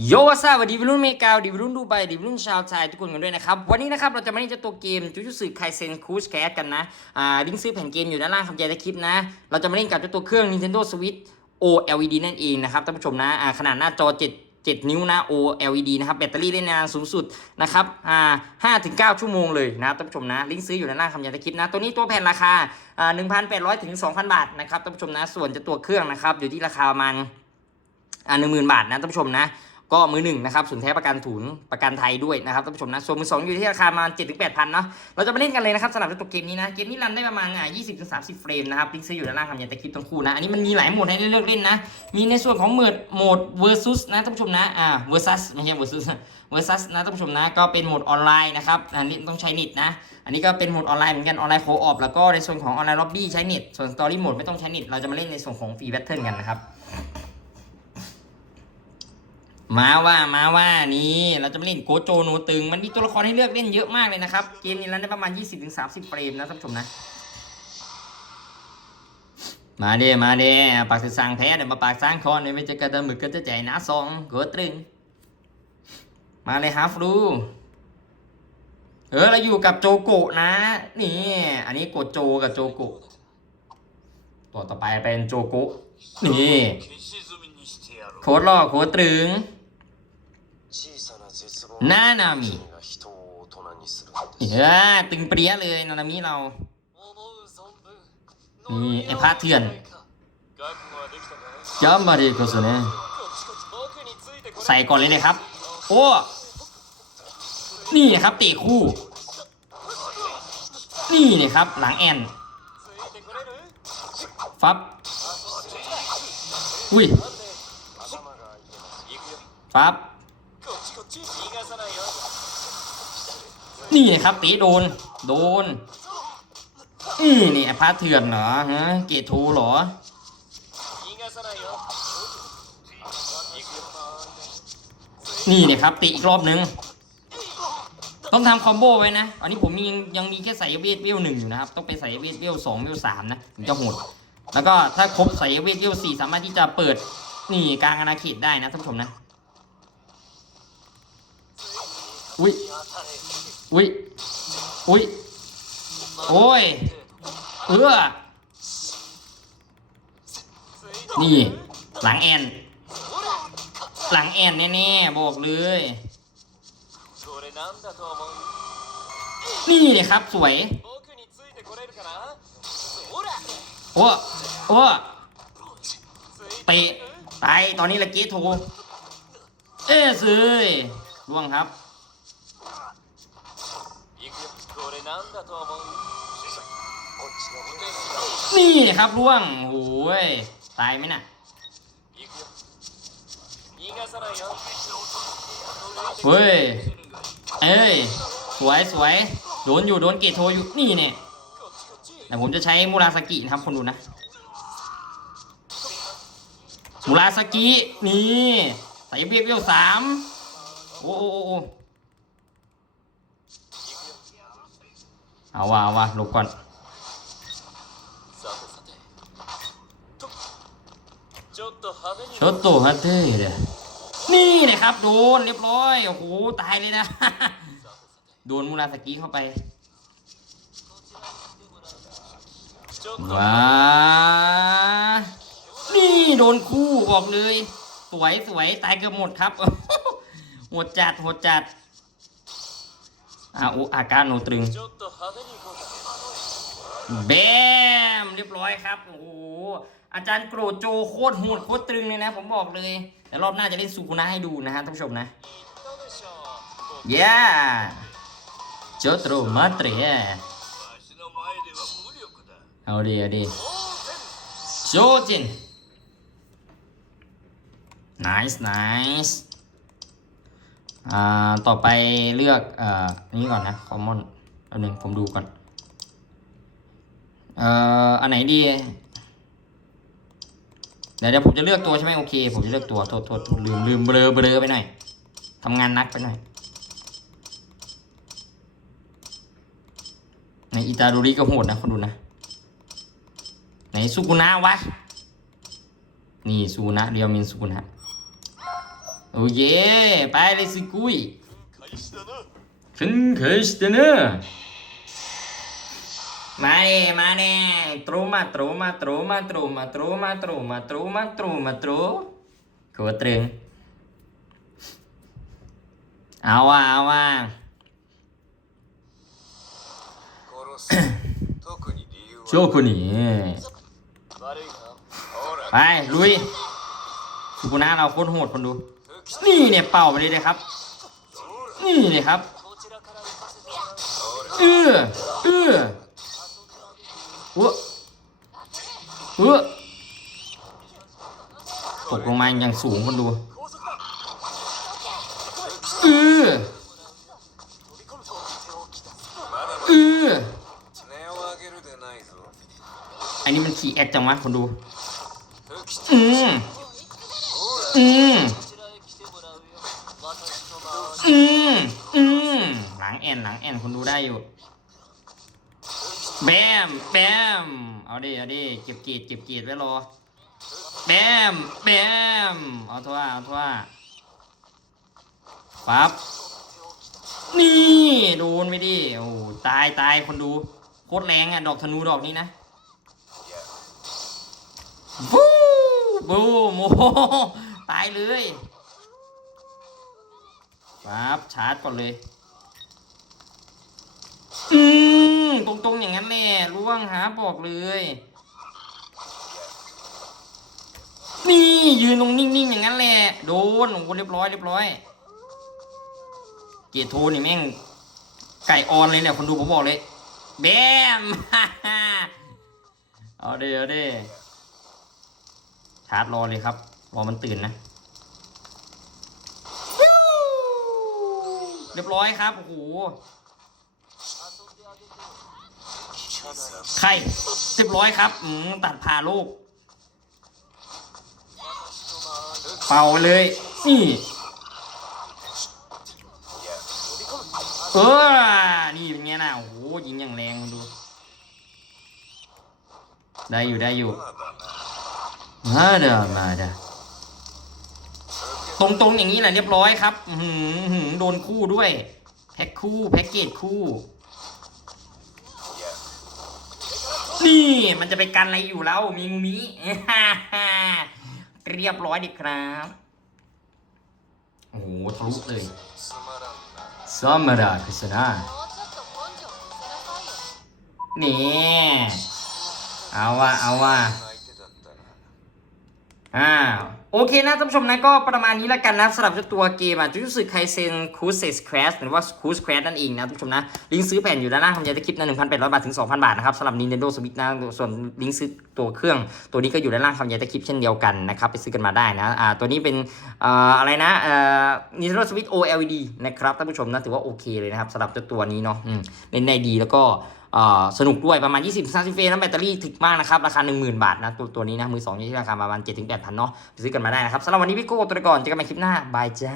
โยวัสวัสดีวัยรุ่นเมกาสวัสดีวัยรุ่นดูไบสวัสดีวัยรุ่นชาวไทยทุกคนกันด้วยนะครับ วันนี้นะครับ เราจะมาเล่นเจ้าตัวเกมจูจูสึไคเซนคูสแคสกันนะ อ่า ลิงก์ซื้อแผ่นเกมอยู่ด้านล่างคำใจในคลิปนะ เราจะมาเล่นกับเจ้าตัวเครื่อง Nintendo Switch OLED นั่นเองนะครับท่านผู้ชมนะ อ่า ขนาดหน้าจอ 7 7 นิ้วนะ OLED นะครับ แบตเตอรี่เล่นนานสูงสุดนะครับ อ่า5ถึง9ชั่วโมงเลยนะท่านผู้ชมนะ ลิงก์ซื้ออยู่ด้านล่างคำใจในคลิปนะ ตัวนี้ตัวแผ่นราคา อ่า1,800ถึง2,000 บาทนะครับท่านผู้ชมนะ ส่วนเจ้าตัวเครื่องนะครับอยู่ที่ราคาประมาณอ่าหนึ่งหมื่นบาทนะท่านผู้ชมนะ ก็มือหนึ่งนะครับศูนแท้ประกันถุนประกันไทยด้วยนะครับท่านผู้ชมนะส่วนมือสองอยู่ที่ราคาประมาณเจ็ดถึงแปดพันเนาะเราจะมาเล่นกันเลยนะครับสำหรับตัวเกมนี้นะเกมนี้รันได้ประมาณอ่ายี่สิบถึงสามสิบเฟรมนะครับลิงก์ซื้ออยู่ด้านล่างคำยันตะคลิปทั้งคู่นะอันนี้มันมีหลายโหมดให้เลือกเล่นนะมีในส่วนของโหมดโหมด versus นะท่านผู้ชมนะอ่า versus ไม่ใช่ versus versus นะท่านผู้ชมนะก็เป็นโหมดออนไลน์นะครับอันนี้ต้องใช้เน็ตนะอันนี้ก็เป็นโหมดออนไลน์เหมือนกันออนไลน์โคออฟแล้วก็ในส่วนของออนไลน์ล็อบบี้ใช้เน็ตส่วนสตอรี่โหมดไม่ต้องใช้เน็ตเราจะมาเล่นในส่วนของฟรีแบทเทิลกันนะครับ มาว่ามาว่านี้เราจะมาเล่นโกโจโนตึง มันมีตัวละครให้เลือกเล่นเยอะมากเลยนะครับ เกมนี้เราได้ประมาณ 20-30 เฟรมนะท่านผู้ชมนะ มาเด้มาเด้ปากสิสั่งแพ้เดี๋ยวมาปากสร้างคอนเดี๋ยวไม่จะกระดมึกกระจะใจนะซองโกตึง มาเลยฮาฟรูเออเราอยู่กับโจโกะนะ นี่ อันนี้โกโจกับโจโกะตัวต่อไปเป็นโจโกะนี่โคตรล่อโคตรตรึง หน้านามิเออตึงเปรี้ยเลยนานามิเรานี่ไอ้พระเถื่อนจอมบาดีก็สุดเนะใส่ก่อนเลยนะครับ โอ้ นี่นะครับเตะคู่ นี่นะครับหลังแอนฟับ อุ้ยฟับ นี่ครับปีโดน โดนนี่นี่พระเถื่อนเหรอฮะเกตูเหรอนี่เนี่ครับตีอีกรอบนึง ต้องทำคอมโบไว้นะอันนี้ผมยังยังมีแค่ใส่เวทเวลหนึ่งอยู่นะครับ ต้องไปใส่เวทเวลสองเวลสามนะถึงจะโหดแล้วก็ถ้าครบใส่เวทเวลสี่สามารถที่จะเปิดนี่กลางอาณาเขตได้นะท่านผู้ชมนะ อุ้ยอุ้ยอุ้ยโอ้ยเออนี่ หลังแอน หลังแอนแน่ๆบอกเลย นี่เลยครับสวยโอ้โอ้เตะตายตอนนี้ละกี้ถูเอ้ซื้อล่วงครับ นี่ครับล่วงโอ้ยตายไหมน่ะเฮ้ย เอ้ย สวยสวยโดนอยู่โดนเกตโทอยู่นี่เนี่ยแต่ผมจะใช้มูราสกินะครับคนดูนะ มูราสกินี่ใส่เบี้ยเบี้วสามโอ้โอ้ เอาว่าเอาว่าลงก่อนชดตัวฮัตเต้เลยนี่นะครับโดนเรียบร้อย โอ้โห ตายเลยนะ โดนมูราสกิเข้าไป ว้า นี่โดนคู่บอกเลย สวยสวยตายเกือบหมดครับหดจัดหดจัด อาอุอาการโนตรึงแบมเรียบร้อยครับ โอ้โห อาจารย์โกรโจโคตรโหดโคตรตรึงเลยนะ ผมบอกเลยแต่รอบหน้าจะเล่นซูคุนะให้ดูนะฮะท่านผู้ชมนะแย่โจตุรมาตรีเอาดีเอาดีโจจินไนส์ไนส์ อ่าต่อไปเลือกอ่อนี้ก่อนนะ common แป๊บนึงผมดูก่อนเอ่ออันไหนดีเดี๋ยวเดี๋ยวผมจะเลือกตัวใช่ไหมโอเค ผมจะเลือกตัวโทษโทษโทษลืมลืมเบลอเบลอไปหน่อยทำงานนักไปหน่อยในอิตาโดริก็โหดนะคนดูนะไหนสุกุนะวะ นี่สุกุนะเรียวมินสุกุนะ โอเคไปเลยสิกุยฉันเคยสเตเนอร์มาเน่มาเน่ตรูมาตรูมาตรูมาตรูมาตรูมาตรูมาตรูมาตรูมาตรูขวตรึงเอาว่าเอาว่าโชคุนี่ไปลุยสุกุนาเราโคตรโหดคนดู นี่เนี่ยเป่าไปเลยนะครับ นี่เนี่ยครับเออเออเออเออตกลงมาอย่างสูงคนดูเออเอออันนี้มันขี่แอคจังวะคนดู อืมอืม อืมอืมหลังแอนหลังแอนคนดูได้อยู่ แบมแบมเอาดิเอาดิเก็บเกียร์เก็บเกียร์ไว้รอแบมแบมเอาทั่วเอาทั่วปั๊บนี่โดนไปดิโอ้ตายตายคนดูโคตรแรงอะ ดอกธนูดอกนี้นะบูบูโอ้โหตายเลย ปั๊บชาร์จก่อนเลย อืมตรงๆอย่างนั้นแหละล่วงหาบอกเลย นี่ยืนตรงนิ่งๆอย่างนั้นแหละ โดนโอ้โหเรียบร้อยเรียบร้อย เกียร์โทนี่แม่ง ไก่ออนเลยเนี่ยคนดูผมบอกเลย แบมเอาเด้เอาเด้ชาร์จรอเลยครับ รอมันตื่นนะ เรียบร้อยครับ โอ้โหใครเรียบร้อยครับ อืมตัดผ่าโลกเป่าเลย นี่ เออ นี่เป็นไงนะโอ้โห ยิงอย่างแรงคุณดู ได้อยู่ได้อยู่มาเด้อมาเด้อ ตรงๆอย่างนี้แหละเรียบร้อยครับหืมโดนคู่ด้วย แพ็คคู่แพ็กเกจคู่ นี่มันจะไปกันอะไรอยู่แล้ว มีงูมีเรียบร้อยดิครับโอ้โหทะลุเลยซามาราคุสนานี่ เอาว่าเอาว่า อ่าโอเคนะท่านผู้ชมนะก็ประมาณนี้แล้วกันนะสำหรับตัวเกมอะจูจูสึไคเซนคูสเซสแครสหรือว่าคูสแครสนั่นเองนะท่านผู้ชมนะ ลิงก์ซื้อแผ่นอยู่ด้านล่างคำยาตะคลิปนะ1,800บาทถึง2,000บาทนะครับสำหรับ Nintendo Switch นะส่วนลิงก์ซื้อตัวเครื่อง ตัวนี้ก็อยู่ด้านล่างคำยาตะคลิปเช่นเดียวกันนะครับไปซื้อกันมาได้นะอ่าตัวนี้เป็นอ่าอะไรนะเอ่อ Nintendo Switch OLED นะครับท่านผู้ชมนะถือว่าโอเคเลยนะครับสำหรับตัวนี้เนาะอืมเล่นได้ดีแล้วก็ สนุกด้วยประมาณ 20-30เฟรมนะแบตเตอรี่ถึกมากนะครับ ราคา 10,000 บาทนะ ตัวตัวนี้นะ มือ2อยู่ที่ราคาประมาณ 7-8,000 เนาะไปซื้อกันมาได้นะครับสำหรับวันนี้พี่โก้ตัวก่อนเจอกันใหม่คลิปหน้า บายจ้า